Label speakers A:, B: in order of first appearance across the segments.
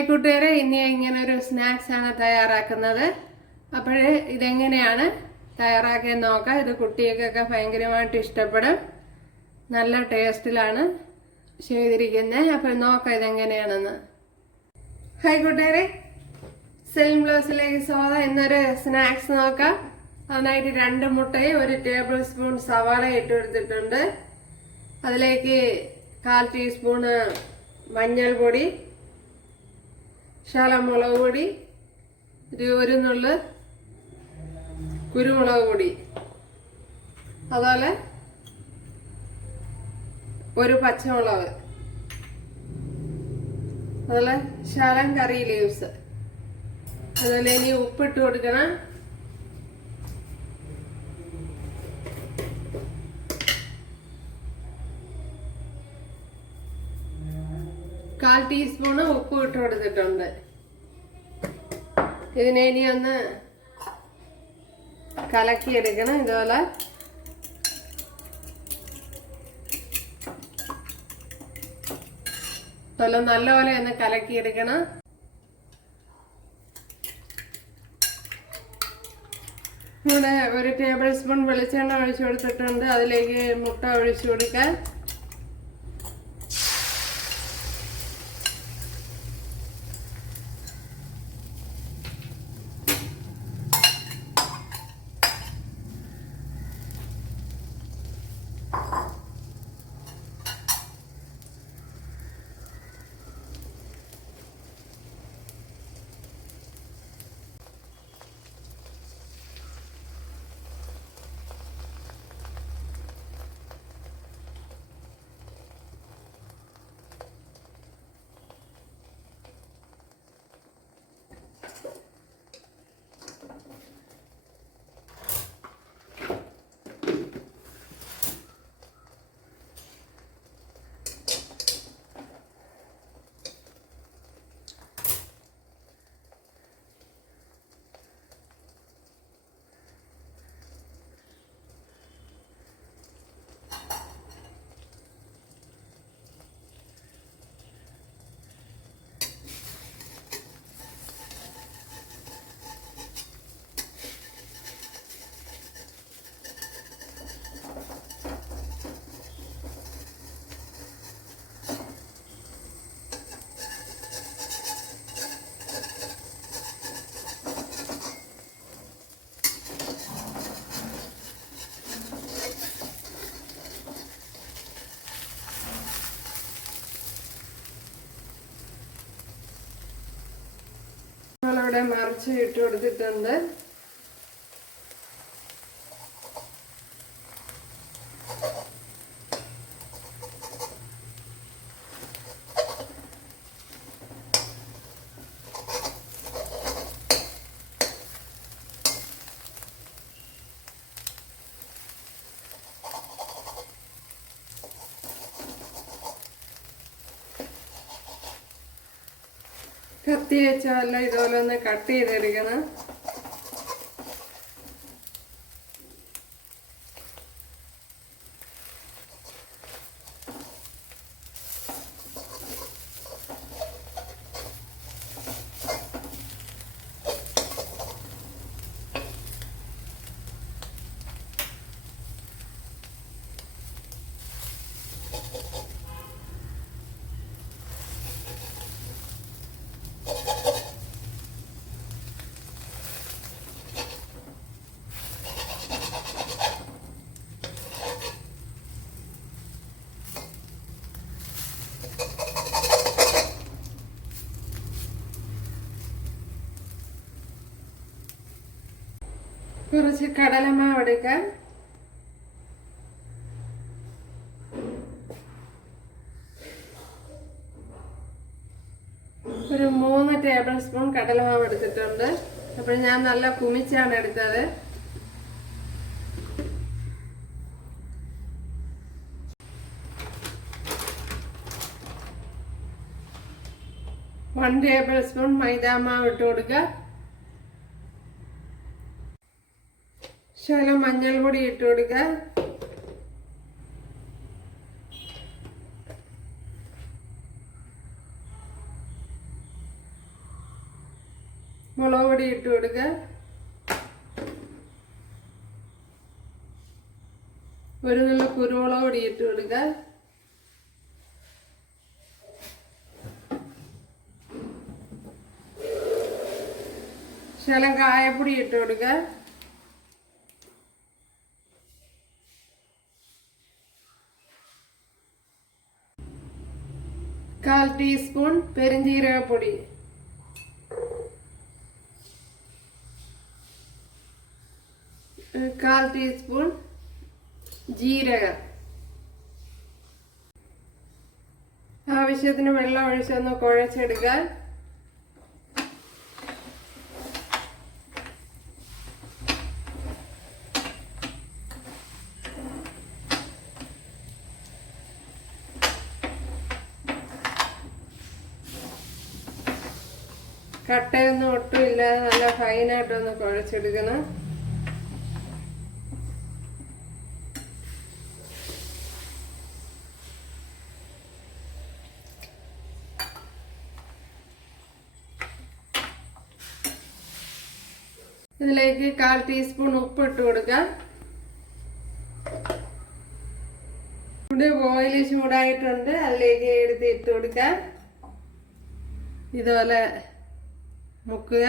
A: കൂട്ടുകാരെ ഇനി ഇങ്ങനെ ഒരു സ്നാക്സ് ആണ് തയ്യാറാക്കുന്നത്. അപ്പോഴേ ഇതെങ്ങനെയാണ് തയ്യാറാക്കിയെന്ന് നോക്കാം? ഇത് കുട്ടികൾക്കൊക്കെ ഭയങ്കരമായിട്ട് ഇഷ്ടപ്പെടും. നല്ല ടേസ്റ്റിലാണ് ചെയ്തിരിക്കുന്നത് അപ്പോൾ നോക്കാം ഇതെങ്ങനെയാണെന്ന്. ഹായ് കൂട്ടുകാരെ സെൽം ബ്ലൗസിലേക്ക് സോദ എന്നൊരു സ്നാക്സ് നോക്കാം. അതിനായിട്ട് രണ്ട് മുട്ടയും ഒരു ടേബിൾ സ്പൂൺ സവാള ഇട്ട് കൊടുത്തിട്ടുണ്ട്. അതിലേക്ക് കാൽ ടീസ്പൂണ് മഞ്ഞൾപ്പൊടി ശാലമുളക് പൊടി ഒരു ഒരു നുള്ള് കുരുമുളക് പൊടി. അതുപോലെ ഒരു പച്ചമുളക്. അതുപോലെ ശാലം കറി ലീവ്സ് അതുപോലെ ഇനി ഉപ്പിട്ട് കൊടുക്കണം. കാൽ ടീസ്പൂണ് ഉപ്പ് ഇട്ട് കൊടുത്തിട്ടുണ്ട്. ഇതിനെ ഇനി ഒന്ന് കലക്കിയെടുക്കണം ഇതുപോലെ. ഇതുപോലെ നല്ലപോലെ ഒന്ന് കലക്കിയെടുക്കണം. ഇവിടെ ഒരു ടേബിൾ സ്പൂൺ വെളിച്ചെണ്ണ ഒഴിച്ചു കൊടുത്തിട്ടുണ്ട്. അതിലേക്ക് മുട്ട ഒഴിച്ചു കൊടുക്കാൻ. നമ്മളിവിടെ മറിച്ച് ഇട്ട് കൊടുത്തിട്ടുണ്ട് കത്തി വെച്ചാലോ ഇതുപോലെ ഒന്ന് കട്ട് ചെയ്തെടുക്കണം. കുറച്ച് കടലമാവ് എടുക്കാം ഒരു മൂന്ന് ടേബിൾ സ്പൂൺ കടലമാവ് എടുത്തിട്ടുണ്ട്. അപ്പോൾ ഞാൻ നല്ല കുമിച്ചാണ് എടുത്തത്. വൺ ടേബിൾ സ്പൂൺ മൈദാമാവ് ഇട്ട് കൊടുക്കുക. ശകലം മഞ്ഞൾപ്പൊടി ഇട്ട് കൊടുക്കുക മുളക് പൊടി ഇട്ട് കൊടുക്കുക ഒരു നല്ല കുരുമുളക് പൊടി ഇട്ട് കൊടുക്കുക ശകലം കായപ്പൊടി ഇട്ട് കൊടുക്കുക കാൽ ടീസ്പൂൺ പെരിഞ്ജീരകപ്പൊടി കാൽ ടീസ്പൂൺ ജീരകം. ആവശ്യത്തിന് വെള്ളം ഒഴിച്ചൊന്ന് കുഴച്ചെടുക്കാൻ കട്ടയൊന്നും ഒട്ടും ഇല്ലാതെ നല്ല ഫൈനായിട്ടൊന്ന് കുഴച്ചെടുക്കണം ഇതിലേക്ക് കാൽ ടീസ്പൂൺ ഉപ്പ് ഇട്ട് കൊടുക്കാം. ഇവിടെ ഓയിൽ ചൂടായിട്ടുണ്ട്. അതിലേക്ക് എടുത്ത് ഇട്ട് കൊടുക്കാം. ഇതുപോലെ മുക്കുക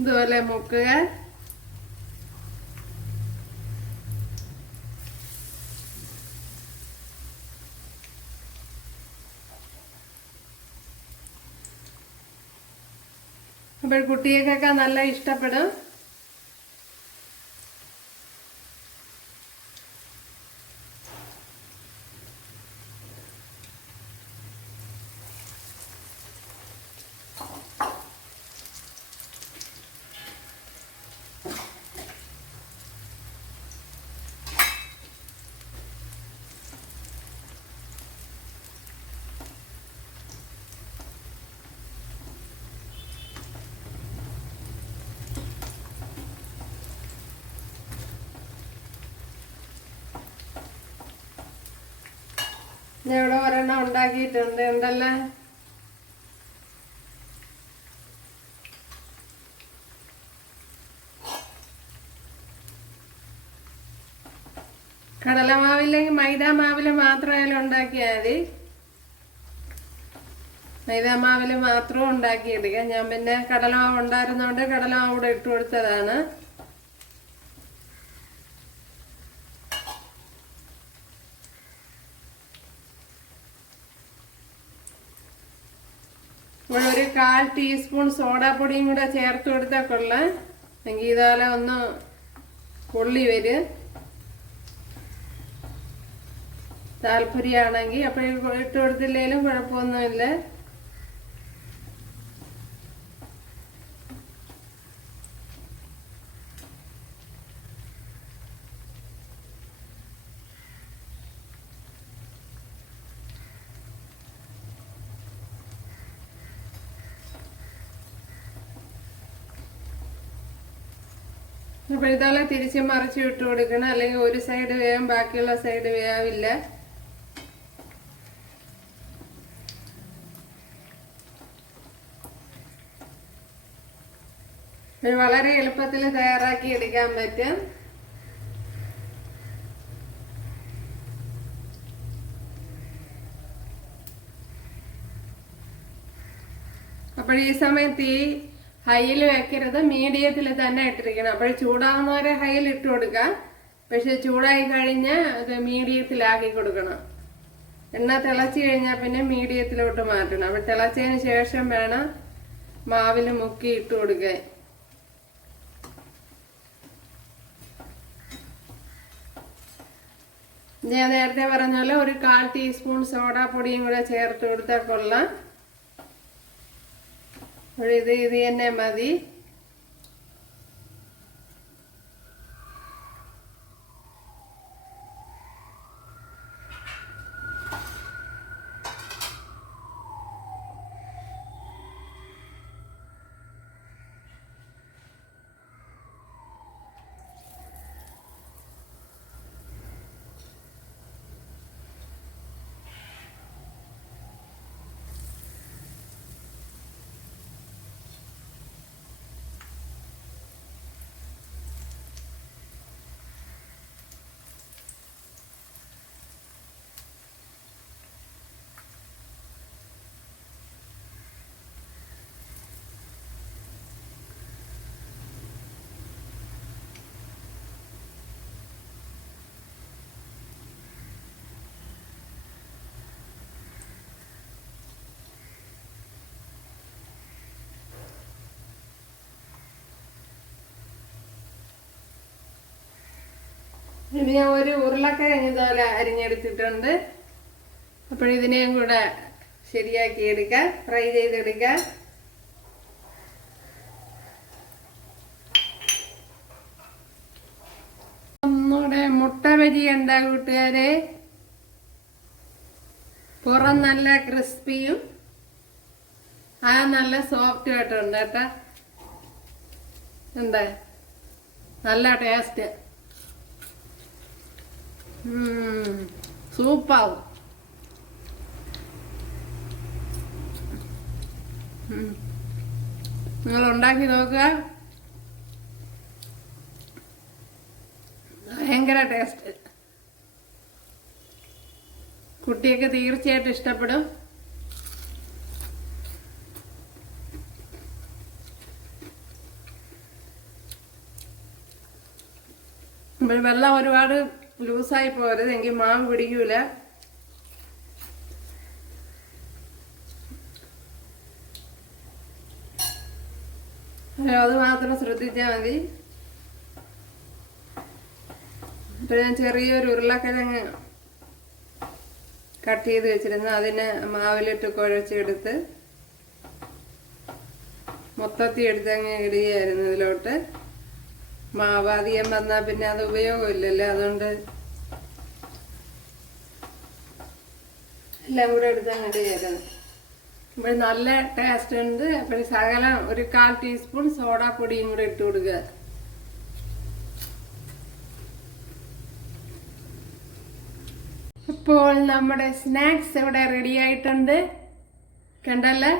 A: ഇതുപോലെ മുക്കുക അപ്പോൾ കുട്ടികൾക്കൊക്കെ നല്ല ഇഷ്ടപ്പെടും. ഞാൻ ഇവിടെ ഒരെണ്ണം ഉണ്ടാക്കിയിട്ടുണ്ട് എന്തെല്ലാം കടലമാവില്ലെങ്കിൽ മൈദാ മാവിൽ മാത്രമായാലും ഉണ്ടാക്കിയാൽ മതി. മൈദാ മാവിൽ മാത്രം ഉണ്ടാക്കിയെടുക്കാം ഞാൻ പിന്നെ കടലമാവ് ഉണ്ടായിരുന്നോണ്ട് കടലമാവ് കൂടെ ഇട്ട് കൊടുത്തതാണ് ഒരു കാൽ ടീസ്പൂൺ സോഡാപ്പൊടിയും കൂടെ ചേർത്ത് കൊടുത്താൽ കൊള്ളാം. എങ്കിൽ ഇതുപോലെ ഒന്ന് പൊള്ളി വരും. താല്പര്യമാണെങ്കിൽ അപ്പോൾ ഇട്ട് കൊടുത്തില്ലെങ്കിലും കുഴപ്പമൊന്നുമില്ല. അപ്പോൾ ഇതുപോലെ തിരിച്ച് മറിച്ച് ഇട്ട് കൊടുക്കണം. അല്ലെങ്കിൽ ഒരു സൈഡ് വേവും ബാക്കിയുള്ള സൈഡ് വേവില്ല. വളരെ എളുപ്പത്തിൽ തയ്യാറാക്കി എടുക്കാൻ പറ്റും. അപ്പോൾ ഈ സമയത്ത് ഈ ഹൈയിൽ വെക്കരുത് മീഡിയത്തിൽ തന്നെ ഇട്ടിരിക്കണം. അപ്പോൾ ചൂടാകുന്നവരെ ഹൈയിൽ ഇട്ട് കൊടുക്കാം പക്ഷെ ചൂടായി കഴിഞ്ഞാൽ അത് മീഡിയത്തിലാക്കി കൊടുക്കണം. എണ്ണ തിളച്ച് കഴിഞ്ഞാൽ പിന്നെ മീഡിയത്തിലോട്ട് മാറ്റണം. അപ്പോൾ തിളച്ചതിന് ശേഷം വേണം മാവിൽ മുക്കി ഇട്ട് കൊടുക്കാൻ. ഞാൻ നേരത്തെ പറഞ്ഞ ഒരു കാൽ ടീസ്പൂൺ സോഡാ പൊടിയും കൂടെ ചേർത്ത് കൊടുത്താൽ കൊള്ളാം. ഇത് ഇത് തന്നെ മതി. ഇനി ഞാൻ ഒരു ഉരുളക്കിഴങ്ങ് ഇതുപോലെ അരിഞ്ഞെടുത്തിട്ടുണ്ട്. അപ്പോൾ ഇതിനെയും കൂടെ ശരിയാക്കി എടുക്കാം ഫ്രൈ ചെയ്തെടുക്കാം. ഒന്നുകൂടെ മുട്ട ബജി എന്താ കൂട്ടുകാരെ? പുറം നല്ല ക്രിസ്പിയും ആ നല്ല സോഫ്റ്റ് ആയിട്ടുണ്ട് കേട്ടോ. എന്താ? നല്ല ടേസ്റ്റ് സൂപ്പാവും ഉം. നിങ്ങൾ ഉണ്ടാക്കി നോക്കുക. ഭയങ്കര ടേസ്റ്റ് കുട്ടിയൊക്കെ തീർച്ചയായിട്ടും ഇഷ്ടപ്പെടും. വെള്ളം ഒരുപാട് ലൂസായി പോരുത് എങ്കിൽ മാവ് പിടിക്കൂല. അത് മാത്രം ശ്രദ്ധിച്ചാൽ മതി. ഇപ്പൊ ഞാൻ ചെറിയൊരു ഉരുളക്കിഴങ്ങ് കട്ട് ചെയ്ത് വെച്ചിരുന്നു. അതിനെ മാവിലിട്ട് കുഴച്ചെടുത്ത് മൊത്തത്തിൽ എടുത്തങ്ങ് ഇടുകയായിരുന്നു ഇതിലോട്ട്. മാവ് വന്നാ വന്നാൽ പിന്നെ അത് ഉപയോഗമില്ലല്ലോ? അതുകൊണ്ട് എല്ലാം കൂടെ എടുത്തങ്ങ് ഇടുകയായിരുന്നു ഇവിടെ നല്ല ടേസ്റ്റ് ഉണ്ട്. അപ്പോൾ ശകലം ഒരു കാൽ ടീസ്പൂൺ സോഡാപ്പൊടിയും കൂടെ ഇട്ട് കൊടുക്കുക. ഇപ്പോൾ നമ്മുടെ സ്നാക്സ് ഇവിടെ റെഡി ആയിട്ടുണ്ട്. കണ്ടല്ലേ?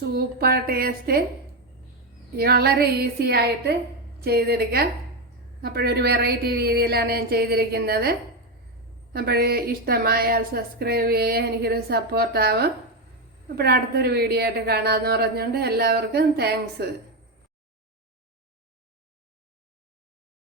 A: സൂപ്പർ ടേസ്റ്റ് വളരെ ഈസി ആയിട്ട് ചെയ്തെടുക്കാം അപ്പോഴൊരു വെറൈറ്റി രീതിയിലാണ് ഞാൻ ചെയ്തിരിക്കുന്നത്. അപ്പോൾ ഇഷ്ടമായാൽ സബ്സ്ക്രൈബ് ചെയ്യുക എനിക്കൊരു സപ്പോർട്ടാവും അപ്പോഴടുത്തൊരു വീഡിയോ ആയിട്ട് കാണാമെന്ന് പറഞ്ഞുകൊണ്ട് എല്ലാവർക്കും താങ്ക്സ്